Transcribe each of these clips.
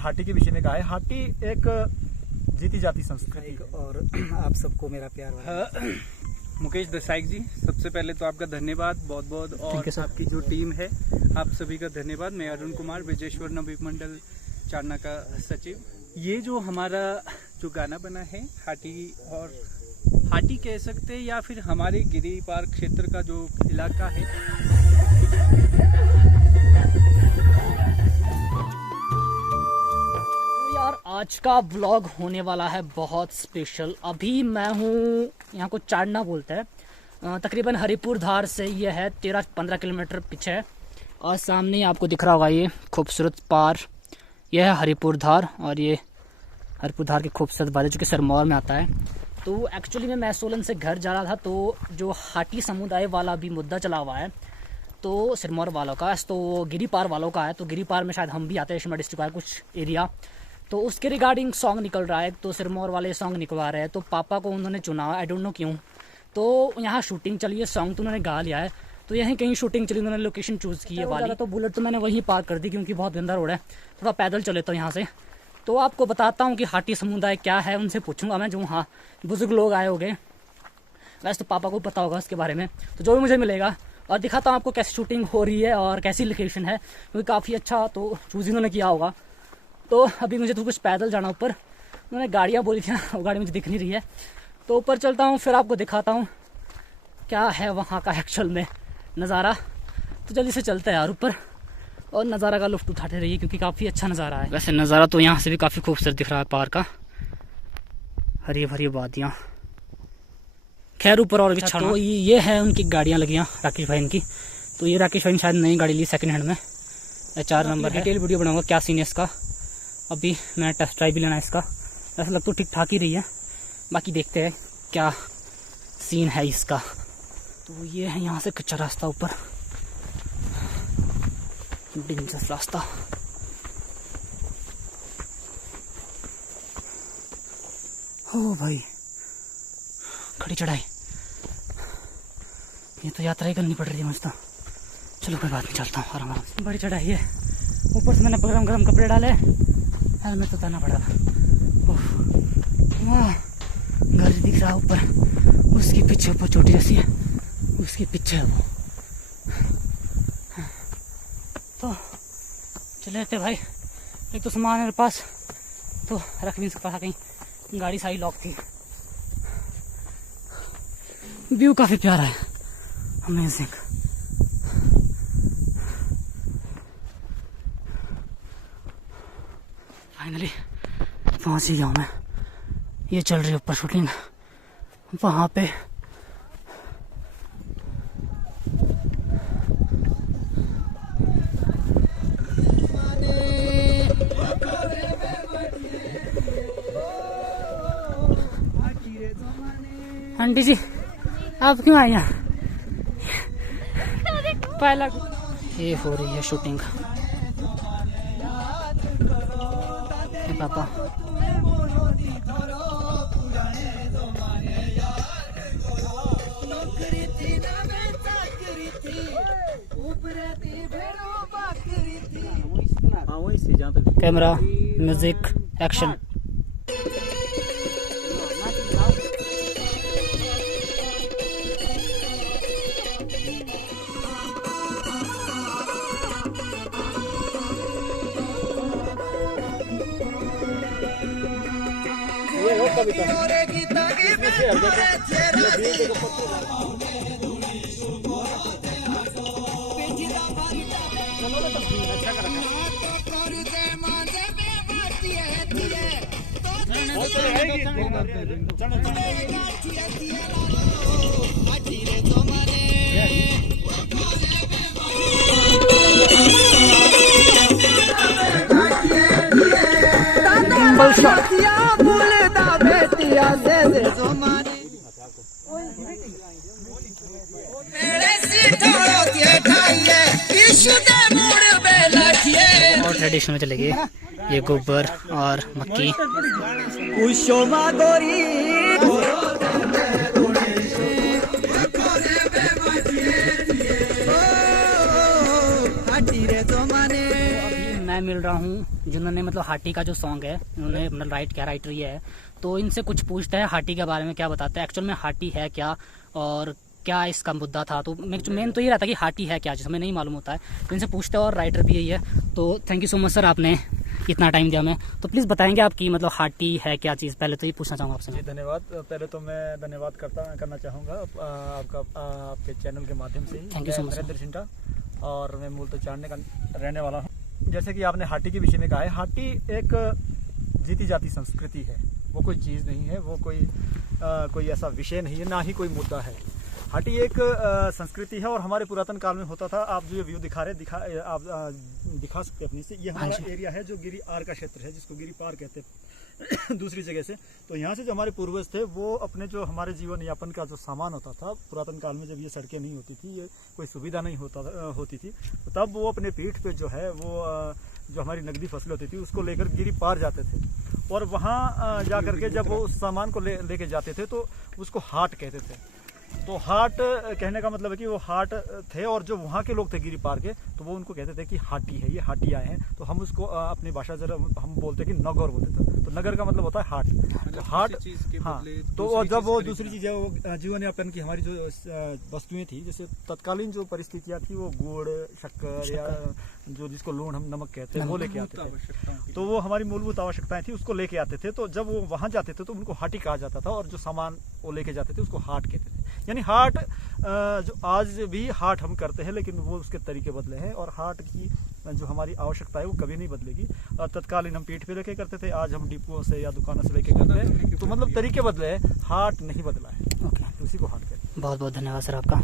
हाटी के विषय में कहा है। हाटी एक जीती जाती संस्कृति और आप सबको मेरा प्यार। मुकेश देसाई जी, सबसे पहले तो आपका धन्यवाद बहुत बहुत, और आपकी जो टीम है आप सभी का धन्यवाद। मैं अरुण कुमार, विजयेश्वर नवद्वीप मंडल चारना का सचिव। ये जो हमारा जो गाना बना है हाटी, और हाटी कह सकते हैं या फिर हमारे गिरी पार क्षेत्र का जो इलाका है, यार आज का व्लॉग होने वाला है बहुत स्पेशल। अभी मैं हूँ यहाँ को चारना बोलते हैं, तकरीबन हरिपुर धार से ये है 13-15 किलोमीटर पीछे है, और सामने ही आपको दिख रहा होगा ये खूबसूरत पार, यह है हरिपुर धार। और ये हरिपुर धार की खूबसूरत बात है जो कि सिरमौर में आता है। तो एक्चुअली मैं सोलन से घर जा रहा था, तो जो हाटी समुदाय वाला भी मुद्दा चला हुआ है तो सिरमौर वालों का, तो गिरी पार वालों का है। तो गिरी पार में शायद हम भी आते हैं, शिमला डिस्ट्रिक्ट का है कुछ एरिया, तो उसके रिगार्डिंग सॉन्ग निकल रहा है। तो सिरमौर वाले सॉन्ग निकलवा रहे हैं, तो पापा को उन्होंने चुना, आई डोंट नो क्यों। तो यहाँ शूटिंग चली है, सॉन्ग तो उन्होंने गा लिया है, तो यहीं कहीं शूटिंग चली, उन्होंने लोकेशन चूज़ की है वाली। तो बुलेट तो मैंने वहीं पार्क कर दी क्योंकि बहुत गंदा रोड है, थोड़ा पैदल चले तो यहाँ से। तो आपको बताता हूँ कि हाटी समुदाय क्या है, उनसे पूछूंगा मैं, जो हाँ बुजुर्ग लोग आए होंगे, वैसे तो पापा को पता होगा उसके बारे में, तो जो भी मुझे मिलेगा। और दिखाता हूँ आपको कैसी शूटिंग हो रही है और कैसी लोकेशन है, क्योंकि काफ़ी अच्छा तो चूज़ इन्होंने किया होगा। तो अभी मुझे तो कुछ पैदल जाना ऊपर, उन्होंने गाड़ियाँ बोली थी, वो गाड़ी मुझे दिख नहीं रही है, तो ऊपर चलता हूँ फिर आपको दिखाता हूँ क्या है वहाँ का एक्चुअल में नज़ारा। तो जल्दी से चलते हैं यार ऊपर, और नज़ारा का लुफ्त उठाते रहिए क्योंकि काफ़ी अच्छा नज़ारा है। वैसे नज़ारा तो यहाँ से भी काफ़ी खूबसूरत दिख रहा है, पार का हरी भरी वादियाँ। खैर ऊपर और भी अच्छा। तो ये है उनकी गाड़ियाँ लगी हैं राकेश भाई इनकी। तो ये राकेश भाई ने शायद नई गाड़ी ली सेकंड हैंड में, 4 नंबर। डिटेल वीडियो बनाऊंगा क्या सीन है इसका। अभी मैं टेस्ट ड्राइव भी लेना है इसका, ऐसा लग तो ठीक ठाक ही रही है, बाकी देखते हैं क्या सीन है इसका। तो ये है यहाँ से कच्चा रास्ता ऊपर, डेंजरस रास्ता। हो भाई खड़ी चढ़ाई, ये तो यात्रा ही करनी पड़ रही है मुझे तो। चलो कोई बात नहीं, चलता हूँ आराम से। बड़ी चढ़ाई है, ऊपर से मैंने गरम गरम कपड़े डाले, हेलमेट तो उतारना पड़ा था। वाह घर दिख रहा ऊपर, उसके पीछे ऊपर चोटी जैसी है, उसके पीछे है वो। तो चले थे भाई, एक तो सामान मेरे पास तो रख भी नहीं सकता था कहीं, गाड़ी सारी लॉक थी। व्यू काफी प्यारा है, अमेजिंग। फाइनली पहुंच ही गया हूँ मैं। ये चल रही है ऊपर शूटिंग, वहां पे आंटी जी आप क्यों आई यहाँ? पहला ये हो रही है शूटिंग। पापा कैमरा म्यूजिक एक्शन। और ट्रेडिशनल में चले गए ये गोबर और मक्की। मैं मिल रहा हूँ जिन्होंने मतलब हाटी का जो सॉन्ग है उन्होंने मतलब राइटर ये है, तो इनसे कुछ पूछते हैं हाटी के बारे में, क्या बताते हैं एक्चुअल में हाटी है क्या और क्या इसका मुद्दा था। तो मेन तो ये रहता है कि हाटी है क्या, जिसे हमें नहीं मालूम होता है, तो इनसे पूछते हैं और राइटर भी यही है। तो thank you so much sir, आपने इतना टाइम दिया हमें। तो प्लीज़ बताएंगे आपकी मतलब हाटी है क्या चीज़, पहले तो ये पूछना चाहूँगा आपसे। जी धन्यवाद। पहले तो मैं धन्यवाद करना चाहूँगा आपके चैनल के माध्यम से। Thank you so much Narendra CINTAA और मैं मूल तो चाड़ने का रहने वाला हूँ। जैसे कि आपने हाटी के विषय में कहा है, हाटी एक जीती जाती संस्कृति है, वो कोई चीज़ नहीं है, वो कोई ऐसा विषय नहीं है, ना ही कोई मुद्दा है। हाटी एक संस्कृति है और हमारे पुरातन काल में होता था। आप जो ये व्यू दिखा दिखा सकते हैं अपनी से, ये हमारा एरिया है जो गिरी आर का क्षेत्र है, जिसको गिरी पार कहते हैं दूसरी जगह से। तो यहाँ से जो हमारे पूर्वज थे वो अपने जो हमारे जीवन यापन का जो सामान होता था पुरातन काल में, जब ये सड़कें नहीं होती थी, ये कोई सुविधा नहीं होती थी, तो तब वो अपने पीठ पे जो है वो जो हमारी नगदी फसल होती थी उसको लेकर गिरी पार जाते थे। और वहाँ जा करके जब वो उस सामान को लेके जाते थे तो उसको हाट कहते थे। तो हाट कहने का मतलब है कि वो हाट थे, और जो वहाँ के लोग थे गिरी पार के, तो वो उनको कहते थे कि हाटी है, ये हाटी आए हैं। तो हम उसको अपनी भाषा जरा हम बोलते हैं कि नगर बोलते थे। तो नगर का मतलब होता है हाट। तो हाट, हाँ। तो जब वो दूसरी चीज़ है, वो जीवन यापन की हमारी जो वस्तुएं थी, जैसे तत्कालीन जो परिस्थितियाँ थी, वो गुड़, शक्कर या जो जिसको लूण हम नमक कहते हैं, वो लेके आते थे। तो वो हमारी मूलभूत आवश्यकताएं थी, उसको लेके आते थे। तो जब वो वहाँ जाते थे तो उनको हाटी कहा जाता था, और जो सामान वो लेके जाते थे उसको हाट कहते थे। यानी हाट जो आज भी हाट हम करते हैं, लेकिन वो उसके तरीके बदले हैं, और हाट की जो हमारी आवश्यकता है वो कभी नहीं बदलेगी। और तत्कालीन हम पीठ पे लेके करते थे, आज हम डिपुओं से या दुकानों से लेके करते हैं। तो मतलब तरीके बदले हैं, हाट नहीं बदला है। ओके, उसी को हाट कहते हैं। बहुत बहुत धन्यवाद सर आपका,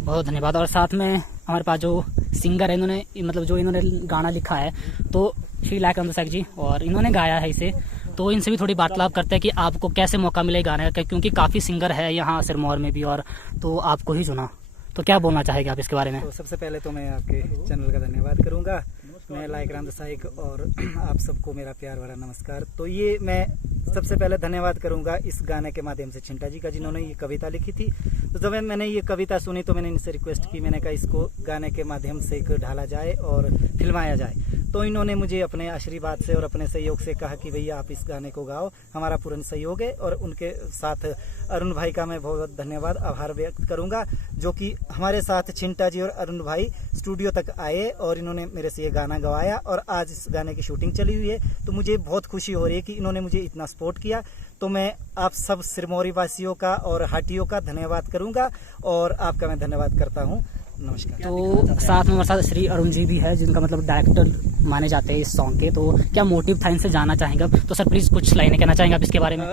बहुत धन्यवाद। और साथ में हमारे पास जो सिंगर है, इन्होंने मतलब जो इन्होंने गाना लिखा है, तो श्री लाइक साइक जी, और इन्होंने गाया है इसे, तो इनसे भी थोड़ी वार्तालाप करते हैं कि आपको कैसे मौका मिले गाने का, क्योंकि काफ़ी सिंगर है यहाँ सिरमौर में भी, और तो आपको ही चुना। तो क्या बोलना चाहेंगे आप इसके बारे में? तो सबसे पहले तो मैं आपके चैनल का धन्यवाद करूंगा। मैं लाइक राम साइक, और आप सबको मेरा प्यार भरा नमस्कार। तो ये मैं सबसे पहले धन्यवाद करूंगा इस गाने के माध्यम से चिंटा जी का, जिन्होंने ये कविता लिखी थी। तो जब मैंने ये कविता सुनी तो मैंने इनसे रिक्वेस्ट की, मैंने कहा इसको गाने के माध्यम से ढाला जाए और फिल्माया जाए। तो इन्होंने मुझे अपने आशीर्वाद से और अपने सहयोग से कहा कि भैया आप इस गाने को गाओ, हमारा पूर्ण सहयोग है। और उनके साथ अरुण भाई का मैं बहुत धन्यवाद आभार व्यक्त करूंगा, जो कि हमारे साथ चिंटा जी और अरुण भाई स्टूडियो तक आए और इन्होंने मेरे से ये गाना गवाया, और आज इस गाने की शूटिंग चली हुई है। तो मुझे बहुत खुशी हो रही है कि इन्होंने मुझे इतना सपोर्ट किया। तो मैं आप सब सिरमौरी वासियों का और हाटियों का धन्यवाद करूंगा, और आपका मैं धन्यवाद करता हूँ। नमस्कार। तो साथ में हमारे साथ श्री अरुण जी भी है, जिनका मतलब डायरेक्टर माने जाते हैं इस सॉन्ग के। तो क्या मोटिव था, इनसे जानना चाहेंगे अब। तो सर प्लीज़ कुछ लाइनें कहना चाहेंगे आप इसके बारे में?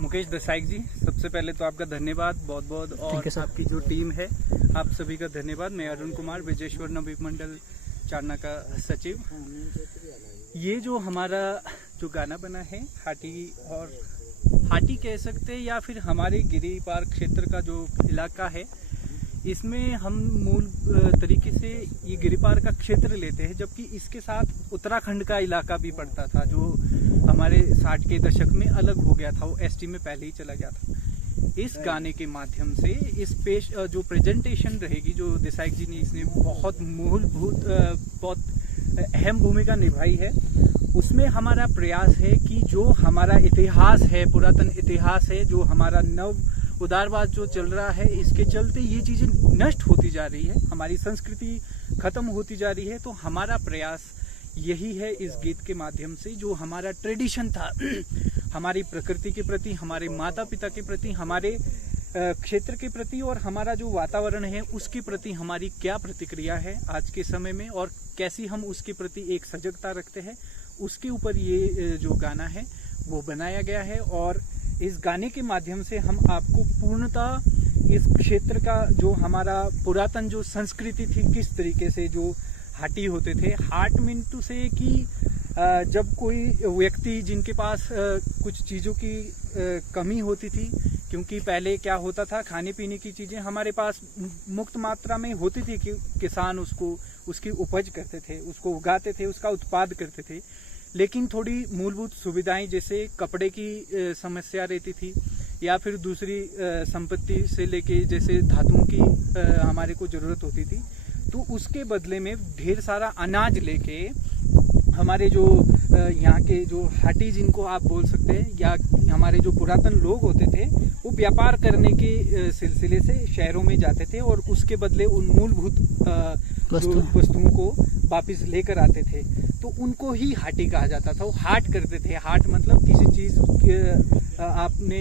मुकेश देसाई जी, सबसे पहले तो आपका धन्यवाद बहुत बहुत, और आपकी जो टीम है आप सभी का धन्यवाद। मैं अरुण कुमार, विजेश्वर नवद्वीप मंडल चारना का सचिव। ये जो हमारा जो गाना बना है हाटी, और हाटी कह सकते हैं या फिर हमारे गिरी पार क्षेत्र का जो इलाका है, इसमें हम मूल तरीके से ये गिरिपार का क्षेत्र लेते हैं, जबकि इसके साथ उत्तराखंड का इलाका भी पड़ता था, जो हमारे 60 के दशक में अलग हो गया था, वो एसटी में पहले ही चला गया था। इस गाने के माध्यम से इस जो प्रेजेंटेशन रहेगी, जो देसाई जी ने इसने बहुत मूलभूत बहुत अहम भूमिका निभाई है, उसमें हमारा प्रयास है कि जो हमारा इतिहास है, पुरातन इतिहास है, जो हमारा नव उदारवाद जो चल रहा है, इसके चलते ये चीजें नष्ट होती जा रही है, हमारी संस्कृति खत्म होती जा रही है। तो हमारा प्रयास यही है इस गीत के माध्यम से, जो हमारा ट्रेडिशन था, हमारी प्रकृति के प्रति, हमारे माता पिता के प्रति, हमारे क्षेत्र के प्रति, और हमारा जो वातावरण है उसके प्रति हमारी क्या प्रतिक्रिया है आज के समय में, और कैसी हम उसके प्रति एक सजगता रखते हैं, उसके ऊपर ये जो गाना है वो बनाया गया है। और इस गाने के माध्यम से हम आपको पूर्णतः इस क्षेत्र का जो हमारा पुरातन जो संस्कृति थी, किस तरीके से जो हाटी होते थे, हाट मिंटू से कि जब कोई व्यक्ति जिनके पास कुछ चीज़ों की कमी होती थी, क्योंकि पहले क्या होता था, खाने पीने की चीज़ें हमारे पास मुक्त मात्रा में होती थी कि किसान उसकी उपज करते थे, उसको उगाते थे, उसका उत्पाद करते थे, लेकिन थोड़ी मूलभूत सुविधाएं जैसे कपड़े की समस्या रहती थी, या फिर दूसरी संपत्ति से लेके जैसे धातुओं की हमारे को ज़रूरत होती थी। तो उसके बदले में ढेर सारा अनाज लेके हमारे जो यहाँ के जो हाटी जिनको आप बोल सकते हैं या हमारे जो पुरातन लोग होते थे वो व्यापार करने के सिलसिले से शहरों में जाते थे और उसके बदले उन मूलभूत वस्तुओं को वापस लेकर आते थे, तो उनको ही हाटी कहा जाता था। वो हाट करते थे। हाट मतलब किसी चीज़ आपने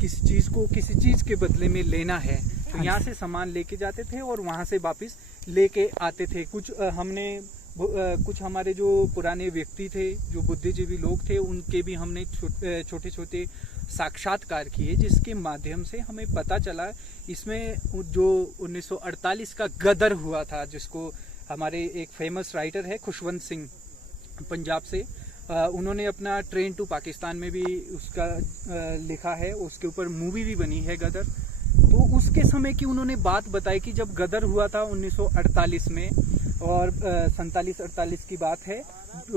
किसी चीज़ को किसी चीज़ के बदले में लेना है, तो यहाँ से सामान लेके जाते थे और वहाँ से वापस लेके आते थे। कुछ हमारे जो पुराने व्यक्ति थे, जो बुद्धिजीवी लोग थे, उनके भी हमने छोटे छोटे साक्षात्कार किए, जिसके माध्यम से हमें पता चला इसमें जो 1948 का गदर हुआ था, जिसको हमारे एक फेमस राइटर है खुशवंत सिंह पंजाब से, उन्होंने अपना ट्रेन टू पाकिस्तान में भी उसका लिखा है, उसके ऊपर मूवी भी बनी है गदर। तो उसके समय की उन्होंने बात बताई कि जब गदर हुआ था 1948 में और 47-48 की बात है,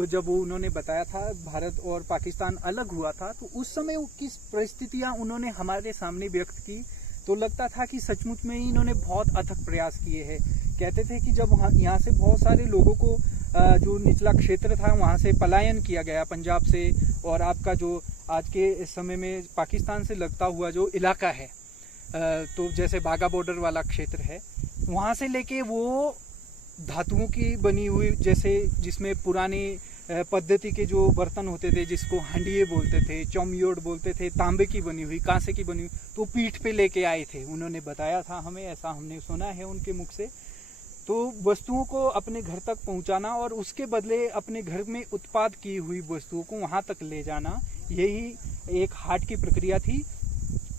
जब उन्होंने बताया था भारत और पाकिस्तान अलग हुआ था, तो उस समय किस परिस्थितियां उन्होंने हमारे सामने व्यक्त की, तो लगता था कि सचमुच में ही इन्होंने बहुत अथक प्रयास किए हैं। कहते थे कि जब यहाँ से बहुत सारे लोगों को जो निचला क्षेत्र था वहाँ से पलायन किया गया पंजाब से, और आपका जो आज के समय में पाकिस्तान से लगता हुआ जो इलाका है, तो जैसे बाघा बॉर्डर वाला क्षेत्र है, वहाँ से लेके वो धातुओं की बनी हुई, जैसे जिसमें पुरानी पद्धति के जो बर्तन होते थे, जिसको हंडिये बोलते थे, चौमियोड़ बोलते थे, तांबे की बनी हुई, कांसे की बनी हुई, तो पीठ पे लेके आए थे। उन्होंने बताया था हमें, ऐसा हमने सुना है उनके मुख से। तो वस्तुओं को अपने घर तक पहुंचाना और उसके बदले अपने घर में उत्पाद की हुई वस्तुओं को वहां तक ले जाना, यही एक हाट की प्रक्रिया थी।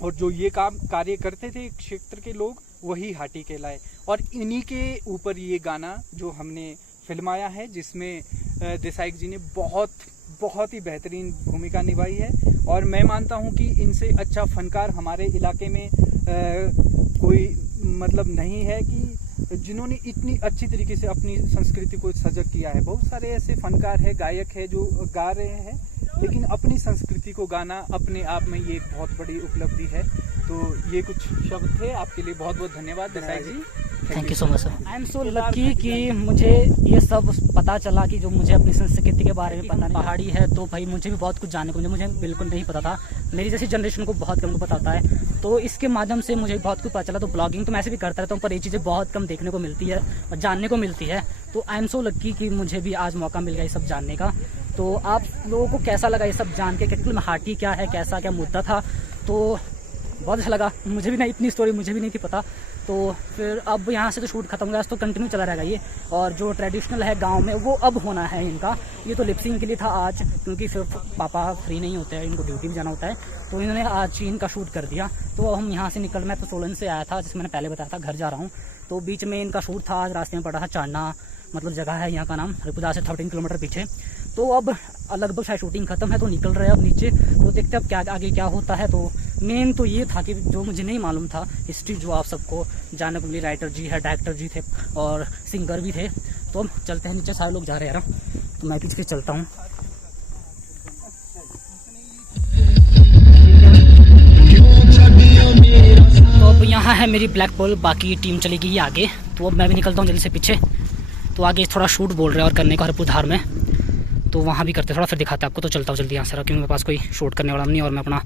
और जो ये काम कार्य करते थे क्षेत्र के लोग, वही हाटी कहलाए। और इन्हीं के ऊपर ये गाना जो हमने फिल्माया है, जिसमें देसाई जी ने बहुत ही बेहतरीन भूमिका निभाई है। और मैं मानता हूँ कि इनसे अच्छा फनकार हमारे इलाके में कोई मतलब नहीं है कि जिन्होंने इतनी अच्छी तरीके से अपनी संस्कृति को सजग किया है। बहुत सारे ऐसे फनकार है, गायक है जो गा रहे हैं, लेकिन अपनी संस्कृति को गाना अपने आप में ये एक बहुत बड़ी उपलब्धि है। तो ये कुछ शब्द थे। आपके लिए बहुत बहुत धन्यवाद Desai ji. Thank you so much sir. I am so lucky कि मुझे ये सब पता चला कि जो मुझे अपनी संस्कृति के बारे में पता नहीं। पहाड़ी है तो भाई मुझे भी बहुत कुछ जानने को मुझे बिल्कुल नहीं पता था। मेरी जैसी जनरेशन को बहुत कम को पता होता है, तो इसके माध्यम से मुझे बहुत कुछ पता चला। तो ब्लॉगिंग तो मैं ऐसे भी करता रहता हूँ, पर ये चीज़ें बहुत कम देखने को मिलती है और जानने को मिलती है। तो आई एम सो लकी कि मुझे भी आज मौका मिल गया ये सब जानने का। तो आप लोगों को कैसा लगा ये सब जान के, एक्चुअली में हाटी क्या है, कैसा क्या मुद्दा था, तो बहुत अच्छा लगा। मुझे भी नहीं, इतनी स्टोरी मुझे भी नहीं थी पता। तो फिर अब यहाँ से तो शूट खत्म हो गया, तो कंटिन्यू चला रहेगा ये। और जो ट्रेडिशनल है गांव में वो अब होना है इनका। ये तो लिपसिंग के लिए था आज, क्योंकि फिर पापा फ्री नहीं होते हैं, इनको ड्यूटी भी जाना होता है, तो इन्होंने आज ही इनका शूट कर दिया। तो हम यहाँ से निकल, मैं तो सोलन से आया था, जिसमें मैंने पहले बताया था, घर जा रहा हूँ। तो बीच में इनका शूट था, आज रास्ते में पड़ा था चारना, मतलब जगह है यहाँ का नाम, हरिपुर से 13 किलोमीटर पीछे। तो अब लगभग शायद शूटिंग खत्म है, तो निकल रहे हैं अब नीचे। तो देखते हैं अब क्या आगे क्या होता है। तो मेन तो ये था कि जो मुझे नहीं मालूम था हिस्ट्री, जो आप सबको जानने को मिली, राइटर जी है, डायरेक्टर जी थे और सिंगर भी थे। तो अब चलते हैं नीचे, सारे लोग जा रहे हैं, तो मैं पीछे चलता हूँ। तो अब यहाँ है मेरी ब्लैक बॉल, बाकी टीम चली गई आगे। तो अब मैं भी निकलता हूँ जल्दी से पीछे। तो आगे थोड़ा शूट बोल रहे हैं और करने को हरिपुर धार में, तो वहाँ भी करते, थोड़ा फिर दिखाते हैं आपको। तो चलता हूँ जल्दी यहाँ से, क्योंकि मेरे पास कोई शूट करने वाला नहीं, और मैं अपना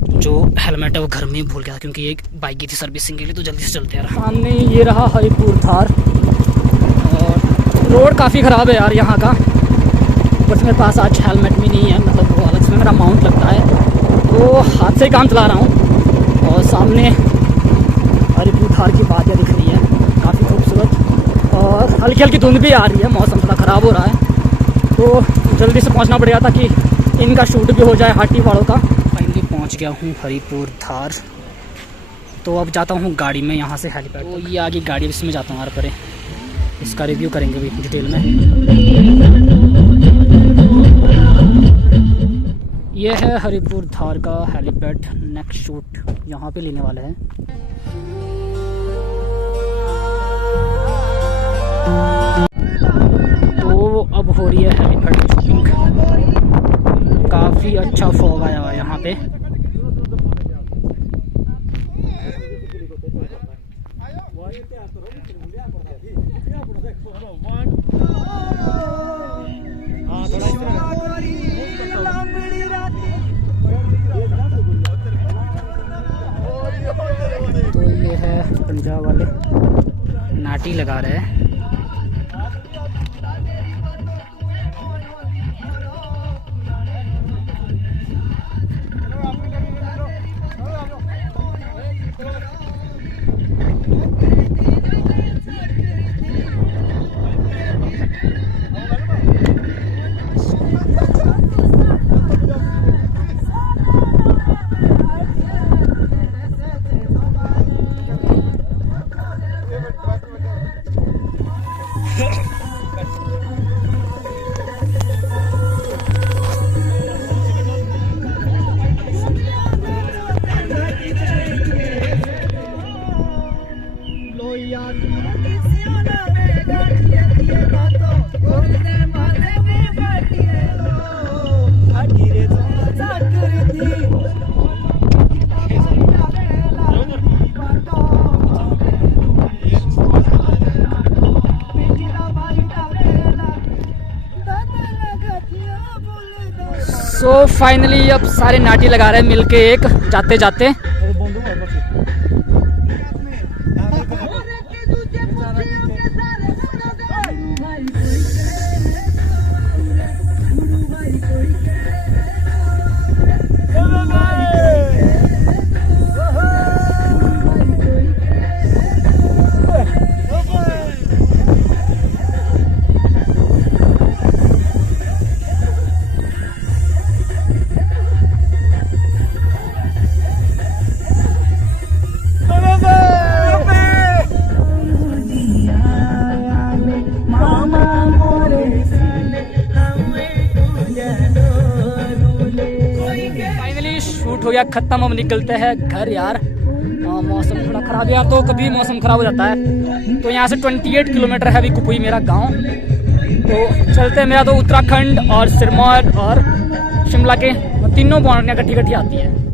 जो हेलमेट है वो घर में भूल गया, क्योंकि ये बाइक की थी सर्विसिंग के लिए। तो जल्दी से चलते हैं। सामने ये रहा हरिपुर धार, और रोड काफ़ी ख़राब है यार यहाँ का। बस मेरे पास आज हेलमेट भी नहीं है, मतलब वो अलग से मेरा माउंट लगता है, तो हाथ से ही काम चला रहा हूँ। और सामने हरिपुर धार की वादियाँ दिख रही है, काफ़ी खूबसूरत, और हल्की हल्की धुंध भी आ रही है, मौसम थोड़ा ख़राब हो रहा है। तो जल्दी से पहुंचना पड़ेगा ताकि इनका शूट भी हो जाए हाटी वालों का। फाइनली पहुंच गया हूं हरिपुर धार। तो अब जाता हूं गाड़ी में यहाँ से हेलीपैड। तो ये आगे गाड़ी, इसमें जाता हूँ यार, परे इसका रिव्यू करेंगे भी डिटेल में। ये है हरिपुर धार का हेलीपैड। नेक्स्ट शूट यहाँ पे लेने वाले हैं। तो अब हो रही है हेलीपैड की शूटिंग। काफ़ी अच्छा फॉग आया हुआ है यहाँ पे। हाँ थोड़ा इस तरह तो ये है पंजाब वाले नाटी लगा रहे हैं। सो फाइनली अब सारे नाटी लगा रहे हैं मिलके एक जाते जाते। शूट हो गया खत्म, अब निकलते हैं घर यार। मौसम थोड़ा खराब है यार, तो कभी मौसम खराब हो जाता है। तो यहाँ से 28 किलोमीटर है अभी कुपुई मेरा गांव। तो चलते हैं, मेरा तो उत्तराखंड और सिरमौर और शिमला के तीनों बाउंड्रियाँ कट्ठी कट्ठी आती है।